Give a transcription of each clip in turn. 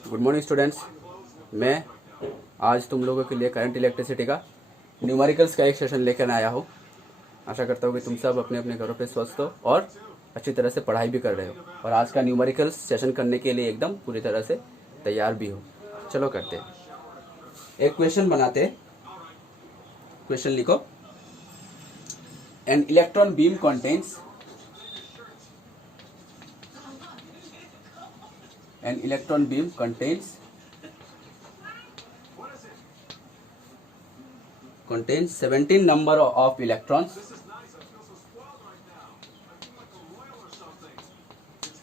Good morning students. मैं आज तुम लोगों के लिए करंट इलेक्ट्रिसिटी का न्यूमेरिकल्स का एक सेशन लेकर आया हूँ। आशा करता हूँ कि तुम सब अपने अपने घरों पे स्वस्थ हो और अच्छी तरह से पढ़ाई भी कर रहे हो और आज का न्यूमेरिकल्स सेशन करने के लिए एकदम पूरी तरह से तैयार भी हो। चलो करते हैं, एक क्वेश्चन बनाते हैं। क्वेश्चन लिखो। An electron beam contains an electron beam contains 17 number of electrons,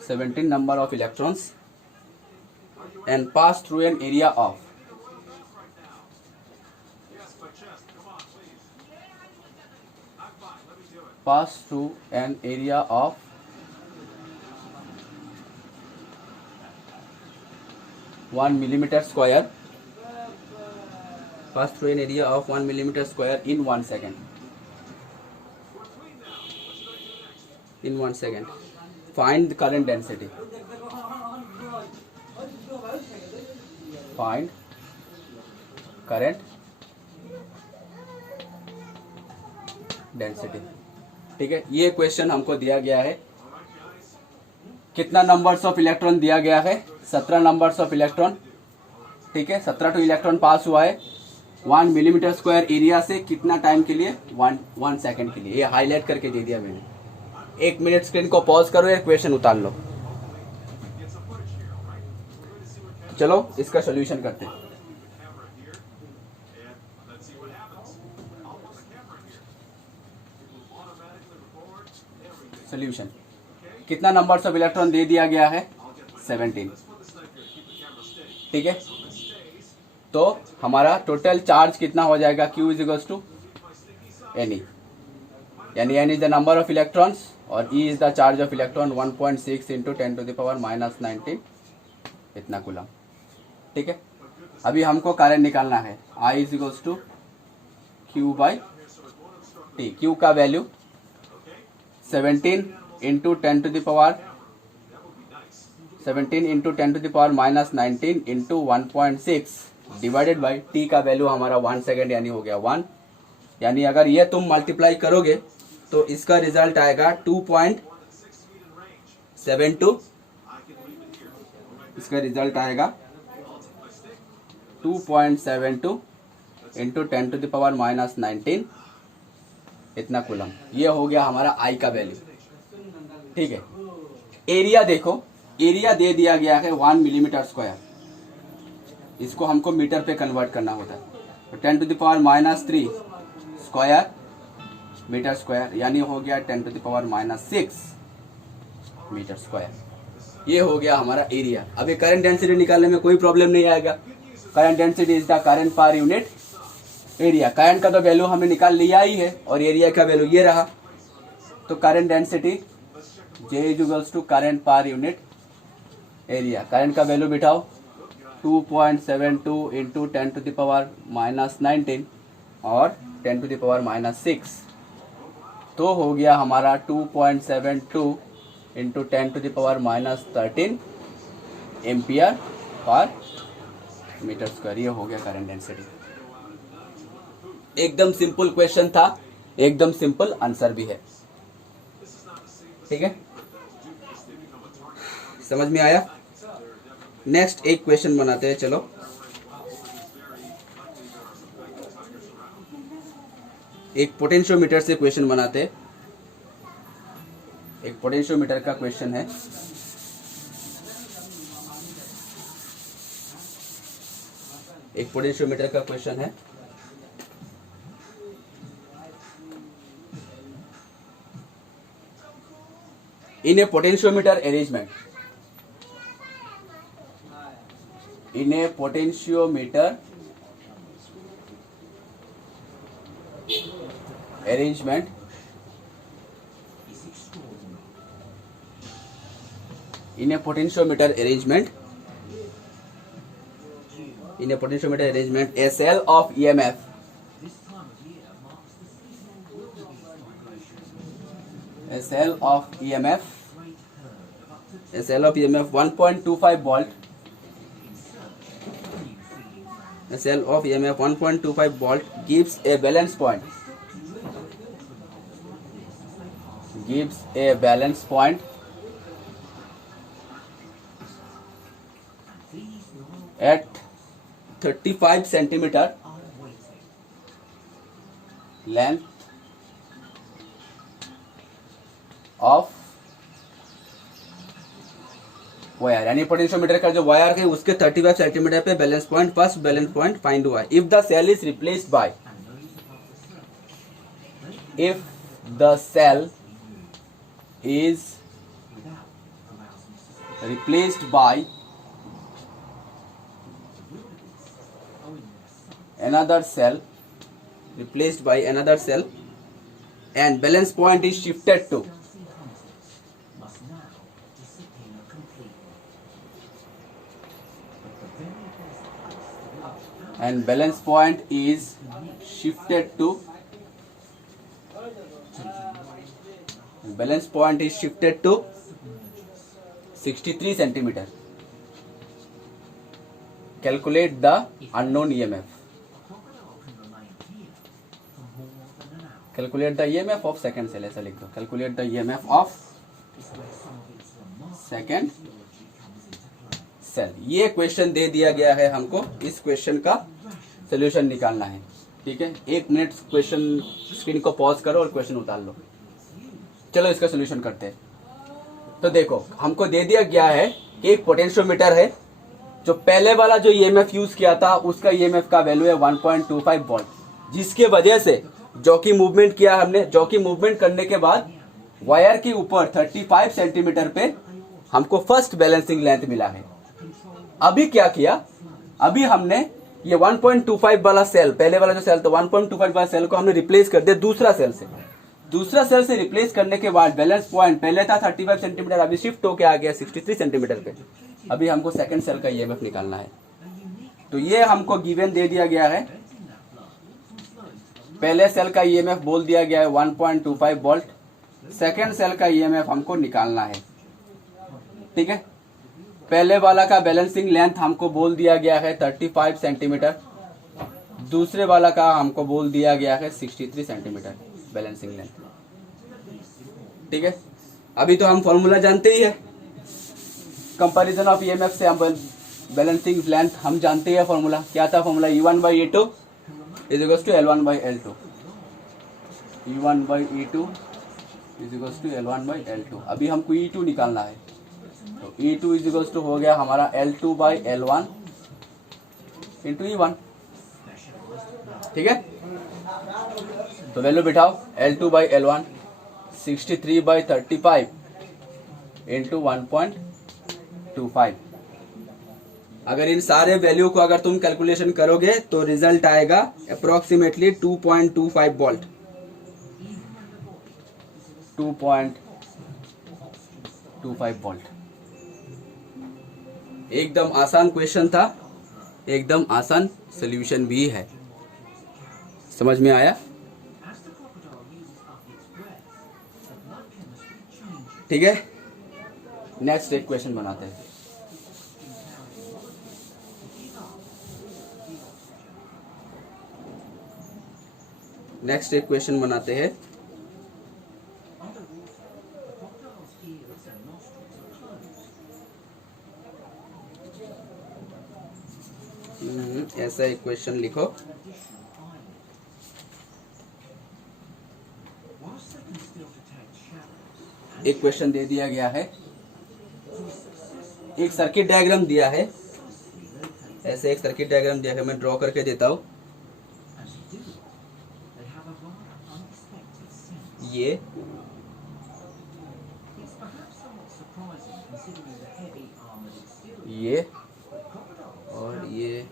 17 number of electrons and pass through an area of 1 millimeter square, pass through an area of 1 millimeter square in 1 second. In 1 second, find the current density. Find current density. ठीक है, ये question हमको दिया गया है। कितना numbers of electron दिया गया है? 17 नंबर्स ऑफ इलेक्ट्रॉन। ठीक है, 17 इलेक्ट्रॉन पास हुआ है 1 मिलीमीटर स्क्वायर एरिया से। कितना टाइम के लिए? 1 सेकंड के लिए। ये हाईलाइट करके दे दिया मैंने। 1 मिनट स्क्रीन को पॉज करो, ये क्वेश्चन उतार लो। चलो इसका सोल्यूशन करते हैं। सोल्यूशन, कितना नंबर्स ऑफ इलेक्ट्रॉन दे दिया गया है? 17। ठीक है, तो हमारा टोटल चार्ज कितना हो जाएगा? Q is equals to Ne, यानी N is the number of electrons और E is the charge of electron. 1.6 into 10 to the power -19 इतना कूलम। ठीक है, अभी हमको करंट निकालना है। I is equals to Q by T। Q का value 17 into 10 to the power 17 into 10 to the power -19 into 1.6 divided by T का value हमारा 1 सेकेंड यानी हो गया 1। यानी अगर ये तुम मल्टीप्लाई करोगे तो इसका रिजल्ट आएगा 2.72। इसका रिजल्ट आएगा 2.72 इंटू 10 टू द पावर -19 इतना कूलम। ये हो गया हमारा I का वैल्यू। ठीक है, एरिया देखो, एरिया दे दिया गया है 1 मिलीमीटर स्क्वायर। इसको हमको मीटर पे कन्वर्ट करना होता है। तो 10 to the power -3 square metre square यानी हो गया 10 to the power -6 metre square. ये हो गया हमारा एरिया। अभी करंट डेंसिटी निकालने में कोई प्रॉब्लम नहीं आएगा। Current density is the current per unit area. Current का तो वैल्यू हमने निकाल लिया ही है और एरिया का वैल्यू ये रहा। तो current density J is equals to current per unit area. Current का वैल्यू बिठाओ 2.72 इंटू 10 टू द पावर -19 और 10 टू द पावर -6 तो हो गया हमारा 2.72 into 10 to the power -13 ampere per metre square. ये हो गया करंट डेंसिटी। एकदम सिंपल क्वेश्चन था, एकदम सिंपल आंसर भी है। ठीक है, समझ में आया? नेक्स्ट एक क्वेश्चन बनाते हैं। चलो एक पोटेंशियोमीटर से क्वेश्चन बनाते हैं। एक पोटेंशियोमीटर का क्वेश्चन है। एक पोटेंशियोमीटर का क्वेश्चन है। In a potentiometer arrangement, in a potentiometer arrangement, in a potentiometer arrangement, in a potentiometer arrangement, a cell of EMF a cell of EMF 1.25 volt a cell of EMF 1.25 volt gives a balance point, at 35 centimeter length of wire, यानी potentiometer का जो wire है उसके 35 centimetre पे balance point, first balance point find हुआ है। If the cell is replaced by, if the cell is replaced by another cell, and balance point is shifted to, and balance point is shifted to 63 centimeter. Calculate the unknown EMF. Calculate the EMF of second cell, ऐसा लिख दो। Calculate the EMF of second cell। ये question दे दिया गया है हमको, इस question का सोल्यूशन निकालना है। ठीक है, 1 मिनट क्वेश्चन स्क्रीन को पॉज करो और क्वेश्चन उतार लो। चलो इसका सोल्यूशन करते हैं। तो देखो, हमको दे दिया गया है कि एक पोटेंशियोमीटर है, जो पहले वाला जो EMF यूज किया था उसका EMF का वैल्यू है 1.25 वोल्ट, जिसके वजह से जॉकी मूवमेंट किया हमने। जॉकी मूवमेंट करने के बाद वायर के ऊपर 35 सेंटीमीटर पे हमको फर्स्ट बैलेंसिंग लेंथ मिला है। अभी क्या किया, अभी हमने ये 1.25 वाला सेल, पहले वाला जो सेल था 1.25 वाला सेल को हमने रिप्लेस कर दिया दूसरा सेल से। दूसरा सेल से रिप्लेस करने के बाद बैलेंस पॉइंट पहले था 35 सेंटीमीटर, अभी शिफ्ट होके आ गया 63 सेंटीमीटर पे। अभी हमको सेकंड सेल का EMF निकालना है। तो ये हमको गिवन दे दिया गया है। पहले सेल का EMF बोल दिया गया है 1.25 वोल्ट, सेकंड सेल का EMF हमको निकालना है। ठीक है, पहले वाला का बैलेंसिंग लेंथ हमको बोल दिया गया है 35 सेंटीमीटर, दूसरे वाला का हमको बोल दिया गया है 63 सेंटीमीटर बैलेंसिंग लेंथ। ठीक है, अभी तो हम फॉर्मूला जानते ही है, कंपैरिजन ऑफ EMF से हम बैलेंसिंग लेंथ हम जानते हैं। फॉर्मूला क्या था, formula E1/E2 is equals to L1/L2, E1/E2 is equals to L1/L2। अभी हमको E2 निकालना है, तो E2 is equals to हो गया हमारा L2/L1 इंटू E1। ठीक है, तो वैल्यू बिठाओ, L2/L1 63/35 इंटू 1.25। अगर इन सारे वैल्यू को अगर तुम कैलकुलेशन करोगे तो रिजल्ट आएगा अप्रोक्सीमेटली 2.25 वोल्ट। 2.25 वोल्ट। एकदम आसान क्वेश्चन था, एकदम आसान सॉल्यूशन भी है। समझ में आया? ठीक है, नेक्स्ट एक क्वेश्चन बनाते हैं। नेक्स्ट एक क्वेश्चन बनाते हैं। ऐसा एक क्वेश्चन लिखो, एक क्वेश्चन दे दिया गया है, एक सर्किट डायग्राम दिया है, ऐसे एक सर्किट डायग्राम दिया है, मैं ड्रॉ करके देता हूं। ये और ये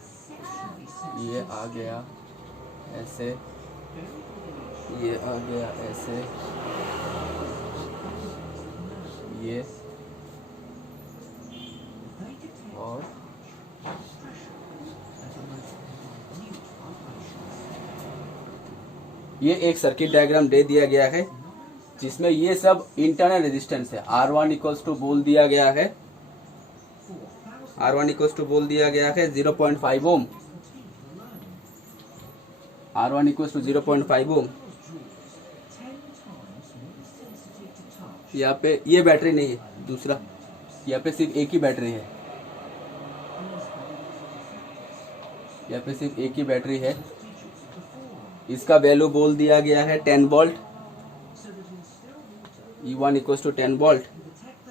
आ गया ऐसे, ये आ गया ऐसे, ये और ये एक सर्किट डायग्राम दे दिया गया है, जिसमें ये सब इंटरनल रेजिस्टेंस है। R1 इक्वल्स टू बोल दिया गया है, R1 इक्वल्स टू बोल दिया गया है 0.5 ओम, R1 इक्वल्स टू 0.5 ओम। यहाँ पे ये बैटरी नहीं है, दूसरा यहाँ पे सिर्फ एक ही बैटरी है, यहाँ पे सिर्फ एक ही बैटरी है। इसका वैल्यू बोल दिया गया है 10 volt, E1 equals to 10 volt.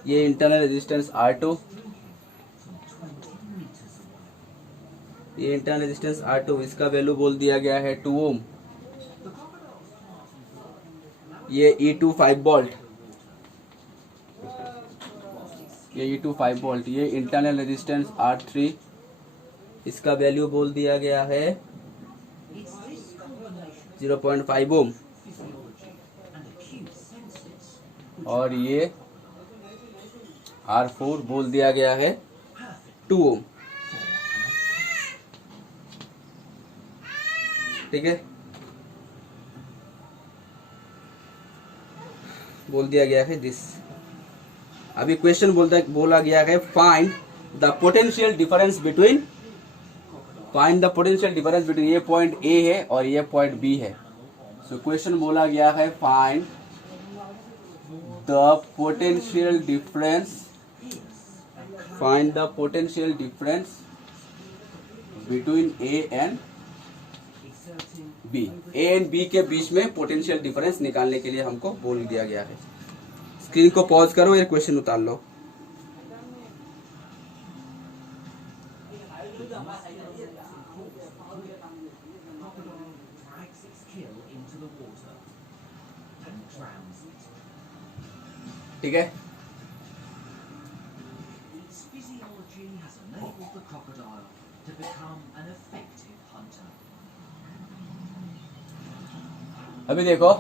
ये इंटरनल रेजिस्टेंस R2, ये इंटरनल रेजिस्टेंस R2, इसका वैल्यू बोल दिया गया है 2 ओम। ये E2 5 वोल्ट, ये E2 5 वोल्ट। ये इंटरनल रेजिस्टेंस R3, इसका वैल्यू बोल दिया गया है 0.5 ओम। और ये R4 बोल दिया गया है 2 ओम। ठीक है, बोल दिया गया है दिस। अभी क्वेश्चन बोला गया है find the potential difference between, find the potential difference between, ये पॉइंट ए है और ये पॉइंट बी है। सो क्वेश्चन बोला गया है find the potential difference, find the potential difference between A and B. A and B के बीच में पोटेंशियल डिफरेंस निकालने के लिए हमको बोल दिया गया है। स्क्रीन को पॉज करो, ये क्वेश्चन उतार लो। ठीक है, अभी देखो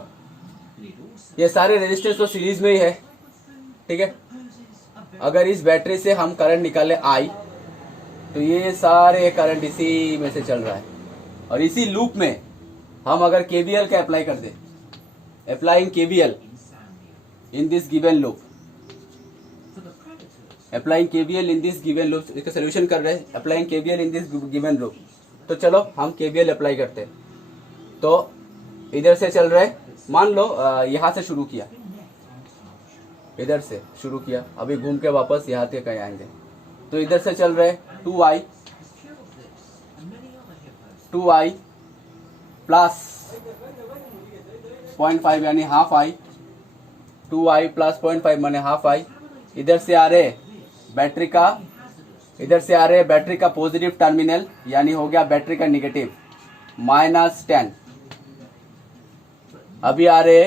ये सारे रेजिस्टेंस तो सीरीज में ही है। ठीक है, अगर इस बैटरी से हम करंट निकाले आई, तो ये सारे करंट इसी में से चल रहा है। और इसी लूप में हम अगर केवीएल का अप्लाई कर दे, applying KVL in this given loop, applying KVL in this given loop, इसका सोल्यूशन कर रहे हैं, applying KVL in this given loop. तो चलो हम केवीएल अप्लाई करते हैं। तो इधर से चल रहे, मान लो यहाँ से शुरू किया, इधर से शुरू किया, अभी घूम के वापस यहाँ से कहीं आएंगे। तो इधर से चल रहे 2i प्लस 0.5 यानी हाफ आई, 2i प्लस 0.5 माने हाफ आई। इधर से आ रहे बैटरी का, इधर से आ रहे बैटरी का पॉजिटिव टर्मिनल, यानी हो गया बैटरी का नेगेटिव -10। अभी आ रहे,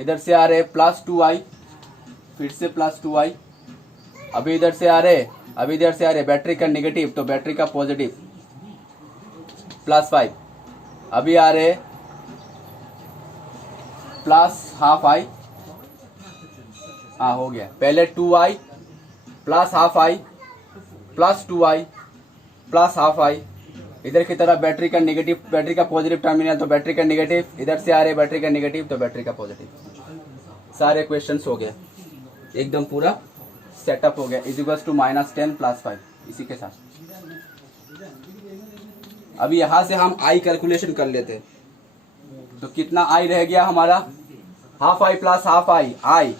इधर से आ रहे प्लस 2i, फिर से प्लस 2i। अभी इधर से आ रहे, अभी इधर से आ रहे बैटरी का नेगेटिव, तो बैटरी का पॉजिटिव +5। अभी आ रहे प्लस हाफ आई, हाँ हो गया, पहले 2i plus half I plus 2i plus half आई। इधर की तरफ बैटरी का नेगेटिव, बैटरी का पॉजिटिव टर्मिनल, तो बैटरी का नेगेटिव, इधर से आ रहे बैटरी का नेगेटिव, तो बैटरी का पॉजिटिव। सारे क्वेश्चंस हो गए, एकदम पूरा सेटअप हो गया। इक्वल्स टू -10 + 5, इसी के साथ। अभी यहां से हम आई कैलकुलेशन कर लेते, तो कितना आई रह गया हमारा, half I plus half I, I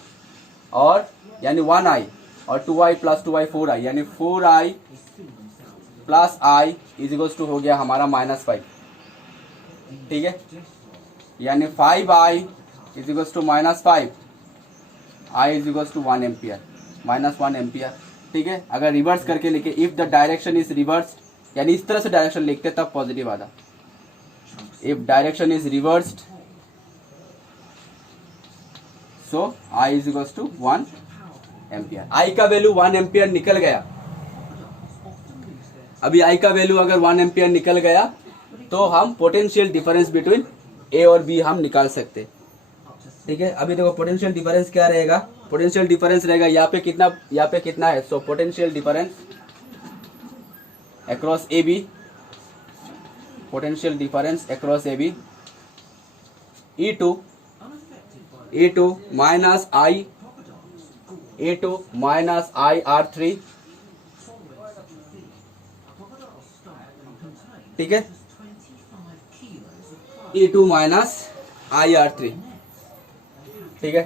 और यानी 1i, और 2i प्लस 2i 4i, यानी 4i plus i equals to हो गया हमारा -5। ठीक है, यानी 5i equals to -5, i equals to 1 ampere, -1 ampere. ठीक है, अगर रिवर्स करके लिखे, if the direction is reverse, यानी इस तरह से डायरेक्शन लिखते तब पॉजिटिव आता। If direction is reversed, so i equals to 1 ampere. i का वैल्यू 1 एम्पियर निकल गया। अभी i का वैल्यू अगर 1 एम्पियर निकल गया, तो हम पोटेंशियल डिफरेंस बिटवीन a और b हम निकाल सकते। ठीक है, अभी देखो पोटेंशियल डिफरेंस क्या रहेगा, पोटेंशियल डिफरेंस रहेगा यहाँ पे कितना है, so potential difference across A B, potential difference across A B, E2 minus I, E2 minus I R3। ठीक है, E2 माइनस IR3, ठीक है।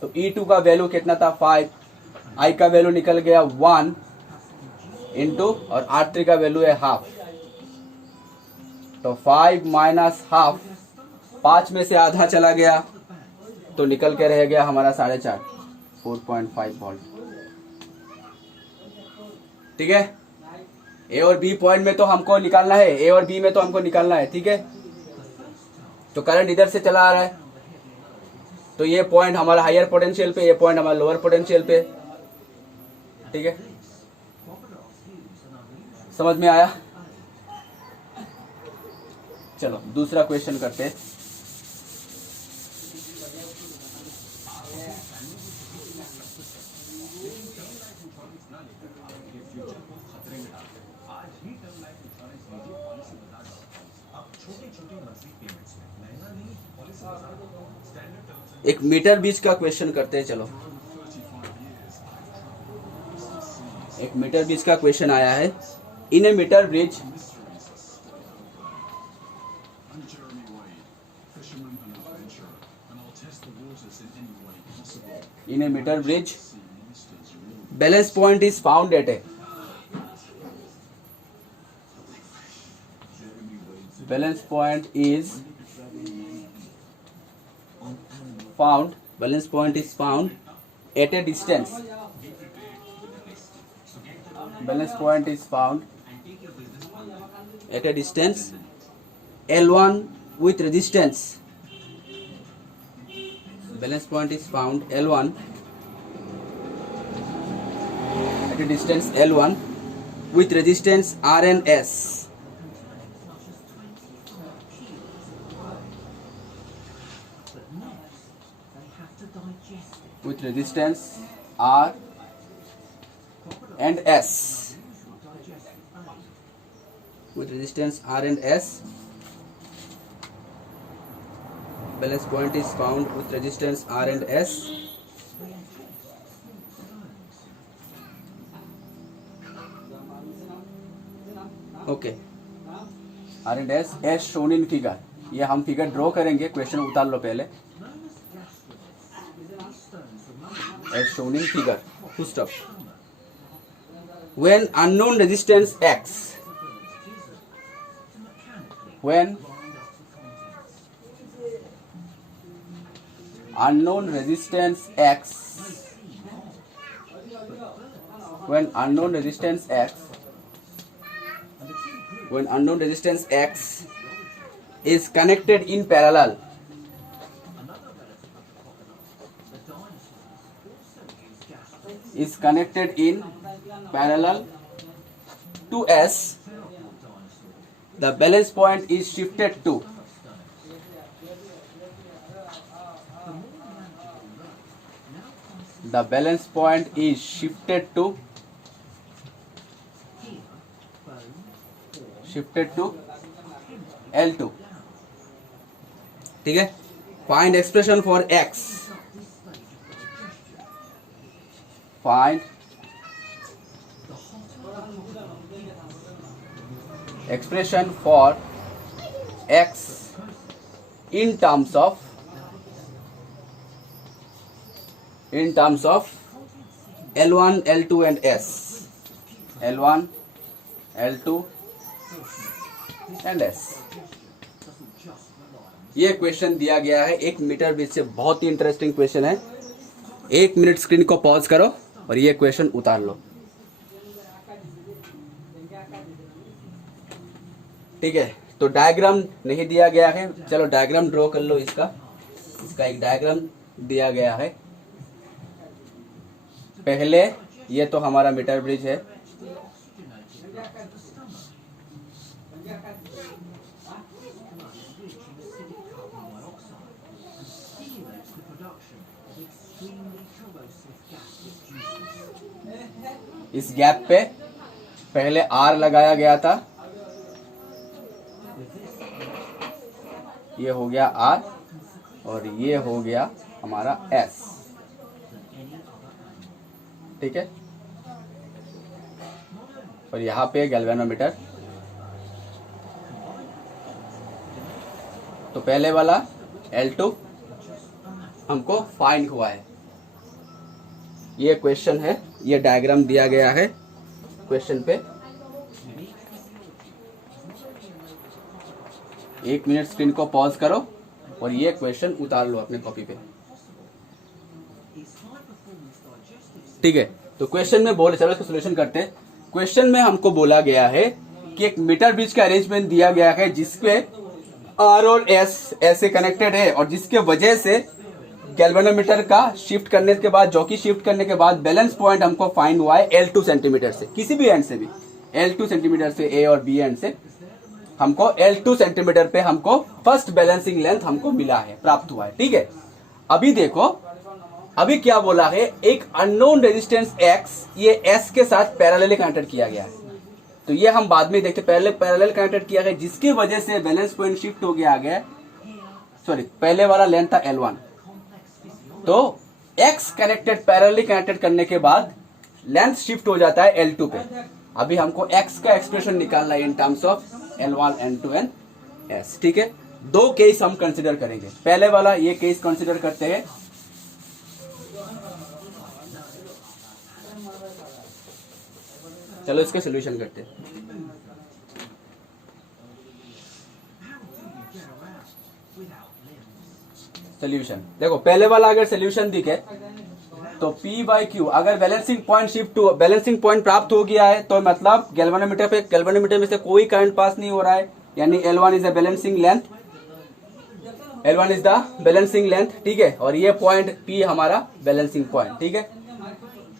तो E2 का वैल्यू कितना था 5, I का वैल्यू निकल गया 1 इंटू और R3 का वैल्यू है हाफ, तो 5 माइनस हाफ, 5 में से आधा चला गया तो निकल के रह गया हमारा 4.5, 4.5 वोल्ट, ठीक है। ए और बी पॉइंट में तो हमको निकालना है, ए और बी में तो हमको निकालना है, ठीक है। तो करंट इधर से चला आ रहा है, तो ये पॉइंट हमारा हायर पोटेंशियल पे, ये पॉइंट हमारा लोअर पोटेंशियल पे, ठीक है। समझ में आया? चलो दूसरा क्वेश्चन करते हैं। एक मीटर ब्रिज का क्वेश्चन करते हैं, चलो। एक मीटर ब्रिज का क्वेश्चन आया है। In a metre bridge in a meter bridge, balance point is found at a, balance point is found, balance point is found at a distance, balance point is found at a distance L1 with resistance, balance point is found L1 at a distance L1 with resistance R and S, with resistance R and S, with resistance R and S, balance point is found with resistance R and S, okay. R and S as shown in figure, ये हम figure draw करेंगे, question उतार लो पहले। as shown in figure, full stop. When unknown resistance X, when unknown resistance X, when unknown resistance X, when unknown resistance X is connected in parallel, is connected in parallel to S, the balance point is shifted to, the balance point is shifted to L2, ठीक है। Find expression for X, find expression for X in terms of L1, L2 and S, L1, L2 and S। ये question दिया गया है एक metre bridge से, बहुत ही interesting question है। 1 मिनट स्क्रीन को पॉज करो और ये क्वेश्चन उतार लो, ठीक है। तो डायग्राम नहीं दिया गया है, चलो डायग्राम ड्रॉ कर लो। इसका एक डायग्राम दिया गया है। पहले ये तो हमारा मीटर ब्रिज है, इस गैप पे पहले R लगाया गया था, ये हो गया R और ये हो गया हमारा S, ठीक है। और यहाँ पे गैल्वेनोमीटर, तो पहले वाला L2 हमको फाइंड हुआ है। ये क्वेश्चन है, ये डायग्राम दिया गया है क्वेश्चन पे। 1 मिनट स्क्रीन को पॉज करो और ये क्वेश्चन उतार लो अपने कॉपी पे, ठीक है। तो क्वेश्चन में बोले, चलो इसको सोल्यूशन करते हैं। क्वेश्चन में हमको बोला गया है कि एक मीटर ब्रिज का अरेंजमेंट दिया गया है जिसपे आर और एस ऐसे कनेक्टेड है और जिसके वजह से गैल्वेनोमीटर का शिफ्ट करने के बाद, जॉकी शिफ्ट करने के बाद बैलेंस पॉइंट हमको फाइंड हुआ है L2 सेंटीमीटर से, किसी भी एंड से भी L2 सेंटीमीटर से, ए और बी एंड से हमको L2 सेंटीमीटर पे हमको फर्स्ट बैलेंसिंग लेंथ हमको मिला है, प्राप्त हुआ है, ठीक है। अभी देखो, अभी क्या बोला है, एक अननोन रेजिस्टेंस X ये S के साथ पैरेलली कनेक्टेड किया गया है। तो ये हम बाद में देखते, पहले पैरेलल कनेक्टेड किया गया जिसकी वजह से बैलेंस पॉइंट शिफ्ट हो गया आगे, सॉरी पहले वाला लेंथ था L1। तो X कनेक्टेड पैरेलली कनेक्टेड करने के बाद लेंथ शिफ्ट हो जाता है L2 पे। अभी हमको X का एक्सप्रेशन निकालना है in terms of L1, L2 and S, ठीक है। 2 केस हम कंसिडर करेंगे। पहले वाला ये केस कंसिडर करते हैं, चलो इसके सोल्यूशन करते हैं। सोल्यूशन देखो, पहले वाला अगर सोल्यूशन दिखे तो P बाई क्यू, अगर बैलेंसिंग पॉइंट शिफ्ट हुआ, बैलेंसिंग पॉइंट प्राप्त हो गया है तो मतलब गैल्वेनोमीटर में से कोई करंट पास नहीं हो रहा है, यानी L1 is the balancing length, L1 is the balancing length, ठीक है। और ये पॉइंट P हमारा बैलेंसिंग पॉइंट, ठीक है।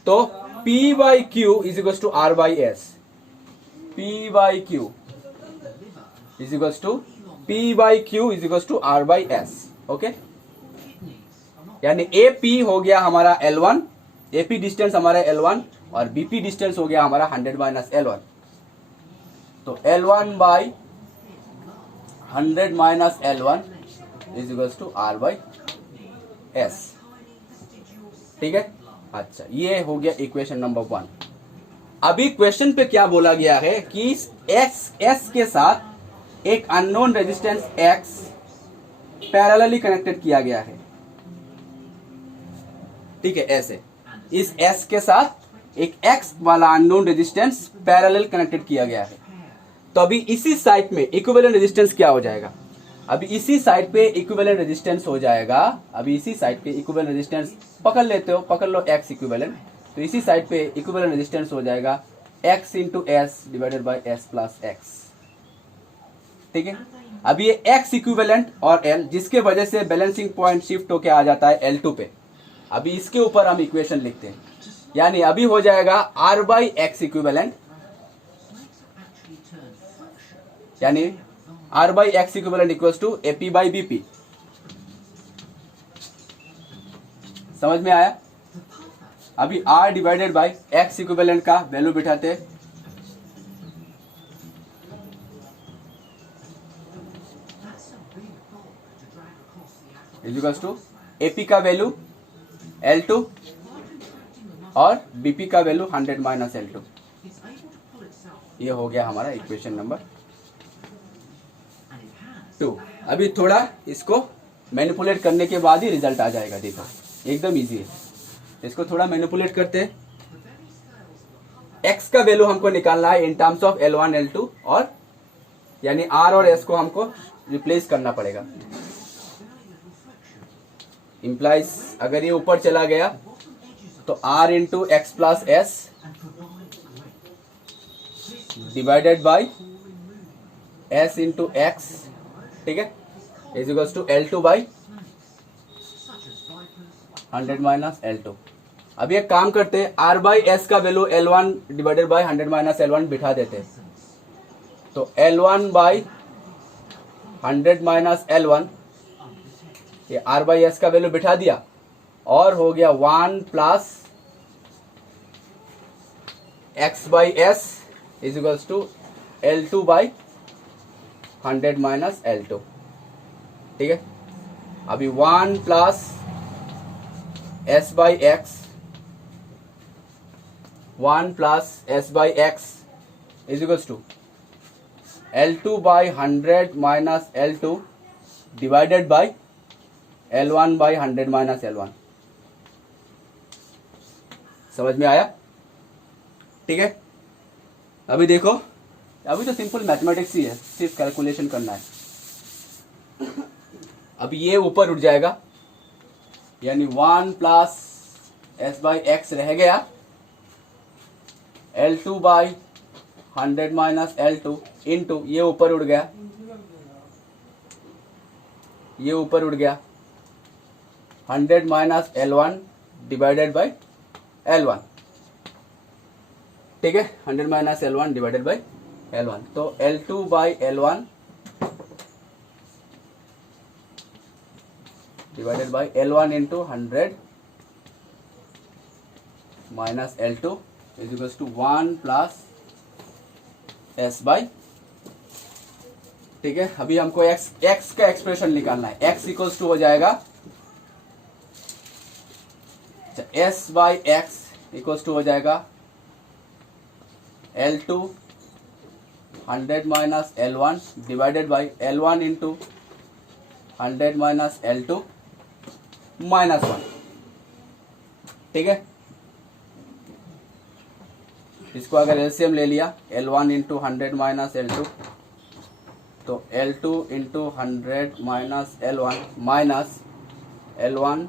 तो P by Q is equal to R by S, P by Q is equal to P by Q is equal to R by S, okay. यानी AP हो गया हमारा L1, AP डिस्टेंस हमारा L1 और BP distance हो गया हमारा 100 minus L1। तो L1 by 100 minus L1 is equal to R by S, ठीक है। अच्छा, ये हो गया इक्वेशन नंबर 1। अभी क्वेश्चन पे क्या बोला गया है कि S के साथ एक unknown resistance X parallelly connected किया गया है, ठीक है। ऐसे इस S के साथ एक X वाला अननोन रेजिस्टेंस पैरेलल कनेक्टेड किया गया है। तो अभी इसी साइड में इक्विवेलेंट रेजिस्टेंस क्या हो जाएगा, अभी इसी साइड पे इक्विवेलेंट रेजिस्टेंस हो जाएगा, अभी इसी साइड पे इक्विवेलेंट रेजिस्टेंस पकड़ लेते हो, पकड़ लो X इक्विवेलेंट, तो इसी साइड पे इक्विवेलेंट रेजिस्टेंस हो जाएगा X into S divided by S plus x, ठीक है। अब ये X इक्विवेलेंट और L जिसके वजह से बैलेंसिंग पॉइंट शिफ्ट होके आ जाता है L2 पे। अभी इसके ऊपर हम इक्वेशन लिखते हैं, यानी अभी हो जाएगा R बाई एक्स इक्विवेलेंट, यानी R by X equivalent equals to AP by BP। समझ में आया? अभी R divided by X equivalent का वैल्यू बिठाते, इज इक्वल्स टू AP का वैल्यू L2 और BP का वैल्यू 100 माइनस L2। ये हो गया हमारा इक्वेशन नंबर 2। अभी थोड़ा इसको मैनिपुलेट करने के बाद ही रिजल्ट आ जाएगा, देखो एकदम इजी है। इसको थोड़ा मैनिपुलेट करते हैं। X का वैल्यू हमको निकालना है in terms of L1 L2 और यानी R और S को हमको रिप्लेस करना पड़ेगा। इम्प्लाइज अगर ये ऊपर चला गया तो R into X plus S divided by S into X, ठीक है, is equals to L2 by 100 minus L2। अब ये काम करते हैं, R बाई एस का value L1 divided by 100 minus L1 बिठा देते हैं। तो L1 बाई 100 माइनस L1, ये R बाई एस का वैल्यू बिठा दिया और हो गया 1 plus X by S is equals to L2 by 100 minus L2, ठीक है। अभी 1 plus S by X, 1 plus S by X is equals to L2 by 100 minus L2 divided by L1 by 100 minus L1। समझ में आया? ठीक है, अभी देखो, अभी तो सिंपल मैथमेटिक्स ही है, सिर्फ कैलकुलेशन करना है। अब ये ऊपर उठ जाएगा, यानी 1 प्लस S बाई एक्स रह गया, L2 by 100 minus L2 into ये ऊपर उड़ गया, ये ऊपर उड़ गया 100 minus L1 divided by L1। ठीक है, 100 minus L1 divided by L1, तो L2 by L1 divided by L1 into 100 minus L2 is equals to 1 plus S by. ठीक है, अभी हमको x का एक्सप्रेशन निकालना है। x इक्वल्स टू हो जाएगा S by X equals to हो जाएगा L2 100 minus L1 divided by L1 into 100 minus L2 minus 1। ठीक है, इसको अगर एलसीएम ले लिया L1 इंटू 100 माइनस L2, तो L2 into 100 minus L1 minus L1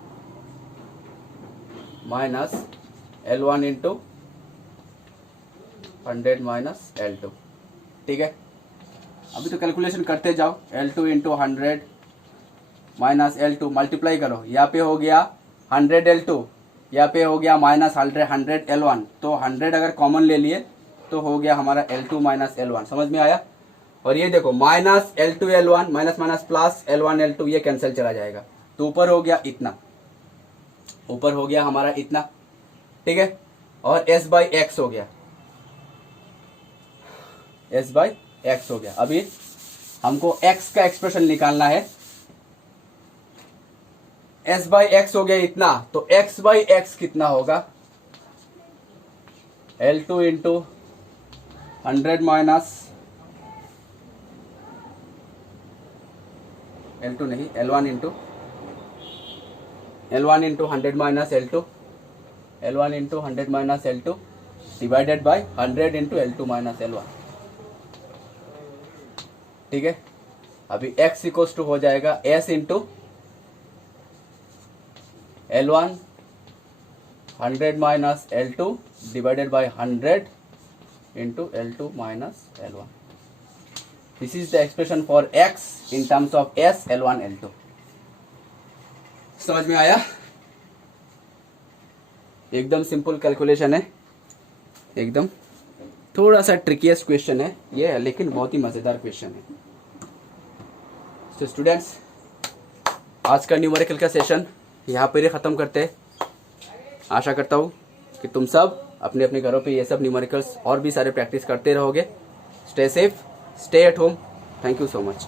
minus L1 into 100 minus L2। ठीक है, अभी तो कैलकुलेशन करते जाओ। L2 into 100 minus L2 multiply करो, यहाँ पे हो गया 100 L2, यहाँ पे हो गया माइनस 100 L1, तो 100 अगर कॉमन ले लिए तो हो गया हमारा L2 माइनस L1। समझ में आया? और ये देखो minus L2 L1 minus minus plus L1 L2, ये कैंसिल चला जाएगा, तो ऊपर हो गया इतना, ऊपर हो गया हमारा इतना। ठीक है, और S बाई एक्स हो गया, S बाई एक्स हो गया। अभी हमको x का एक्सप्रेशन निकालना है। S बाई एक्स हो गया इतना, तो x बाई एक्स कितना होगा? L2 इंटू 100 माइनस L2 नहीं, L1 into 100 minus L2, L1 into 100 minus L2 divided by 100 into L2 minus L1। ठीक है, अभी x इक्वल्स टू हो जाएगा S into L1 100 minus L2 divided by 100 into L2 minus L1। This is the expression for x in terms of S L1 L2। समझ में आया? एकदम simple calculation है, एकदम थोड़ा सा ट्रिकीएस्ट क्वेश्चन है ये, लेकिन बहुत ही मजेदार क्वेश्चन है। तो स्टूडेंट्स, आज का न्यूमेरिकल का सेशन यहाँ पर ही ख़त्म करते हैं। आशा करता हूँ कि तुम सब अपने अपने घरों पे ये सब न्यूमेरिकल्स और भी सारे प्रैक्टिस करते रहोगे। Stay safe, stay at home. Thank you so much.